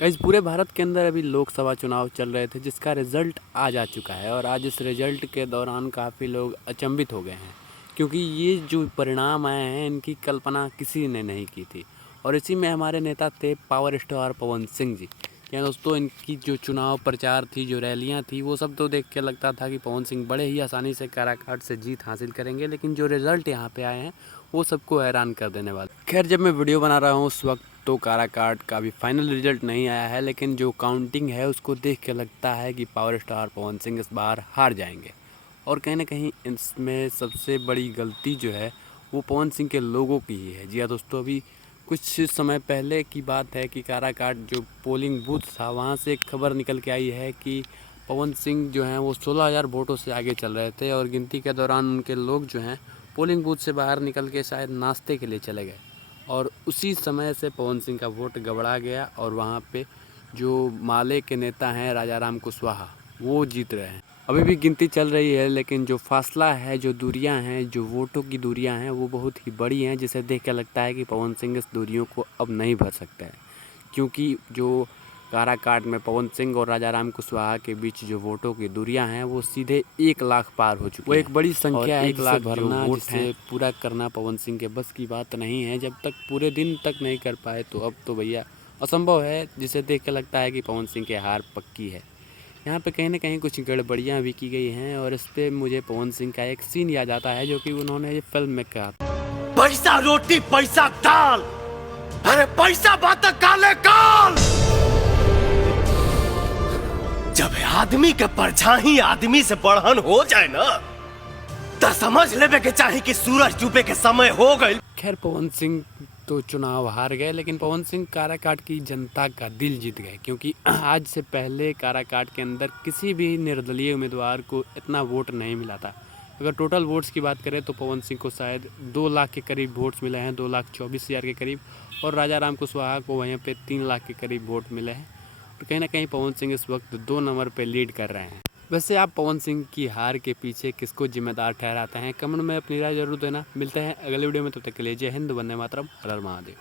Guys पूरे भारत के अंदर अभी लोकसभा चुनाव चल रहे थे जिसका रिज़ल्ट आज आ चुका है और आज इस रिज़ल्ट के दौरान काफ़ी लोग अचंभित हो गए हैं क्योंकि ये जो परिणाम आए हैं इनकी कल्पना किसी ने नहीं की थी। और इसी में हमारे नेता थे पावर स्टार पवन सिंह जी। क्या दोस्तों, इनकी जो चुनाव प्रचार थी, जो रैलियां थी, वो सब तो देख के लगता था कि पवन सिंह बड़े ही आसानी से काराकाट से जीत हासिल करेंगे, लेकिन जो रिज़ल्ट यहाँ पे आए हैं वो सबको हैरान कर देने वाले। खैर, जब मैं वीडियो बना रहा हूँ उस वक्त तो काराकाट का भी फाइनल रिजल्ट नहीं आया है, लेकिन जो काउंटिंग है उसको देख के लगता है कि पावर स्टार पवन सिंह इस बार हार जाएंगे। और कहीं ना कहीं इसमें सबसे बड़ी गलती जो है वो पवन सिंह के लोगों की ही है। जी हाँ दोस्तों, अभी कुछ समय पहले की बात है कि काराकाट जो पोलिंग बूथ था वहाँ से एक खबर निकल के आई है कि पवन सिंह जो हैं वो 16,000 वोटों से आगे चल रहे थे और गिनती के दौरान उनके लोग जो हैं पोलिंग बूथ से बाहर निकल के शायद नाश्ते के लिए चले गए और उसी समय से पवन सिंह का वोट गड़बड़ा गया और वहाँ पे जो माले के नेता हैं राजा राम कुशवाहा वो जीत रहे हैं। अभी भी गिनती चल रही है, लेकिन जो फासला है, जो दूरियां हैं, जो वोटों की दूरियां हैं वो बहुत ही बड़ी हैं, जिसे देख के लगता है कि पवन सिंह इस दूरियों को अब नहीं भर सकता है, क्योंकि जो काराकाट में पवन सिंह और राजा राम कुशवाहा के बीच जो वोटों की दूरियां हैं वो सीधे 1 लाख पार हो चुकी है। वो एक बड़ी संख्या है, 1 लाख भरना, जिसे पूरा करना पवन सिंह के बस की बात नहीं है। जब तक पूरे दिन तक नहीं कर पाए तो अब तो भैया असंभव है, जिसे देख के लगता है कि पवन सिंह की हार पक्की है। यहाँ पे कहीं ना कहीं कुछ गड़बड़ियाँ भी की गई हैं और इस पर मुझे पवन सिंह का एक सीन याद आता है जो कि उन्होंने ये फिल्म में कहा था। पैसा रोटी पैसा दाल, अरे पैसा बात काले काल। जब आदमी के परछाई आदमी से बढ़न हो जाए ना तो समझ लेवे के चाहे कि सूरज डूबे के समय हो गई। खैर, पवन सिंह तो चुनाव हार गए, लेकिन पवन सिंह काराकाट की जनता का दिल जीत गए, क्योंकि आज से पहले काराकाट के अंदर किसी भी निर्दलीय उम्मीदवार को इतना वोट नहीं मिला था। अगर टोटल वोट्स की बात करें तो पवन सिंह को शायद 2 लाख के करीब वोट्स मिले हैं, 2,24,000 के करीब, और राजा राम कुशवाहा को वहीं पे 3 लाख के करीब वोट मिले हैं। और कहीं ना कहीं पवन सिंह इस वक्त 2 नंबर पे लीड कर रहे हैं। वैसे आप पवन सिंह की हार के पीछे किसको जिम्मेदार ठहराते हैं? कमेंट में अपनी राय जरूर देना। मिलते हैं अगले वीडियो में, तब तक के लिए जय हिंद, वंदे मातरम, हर हर महादेव।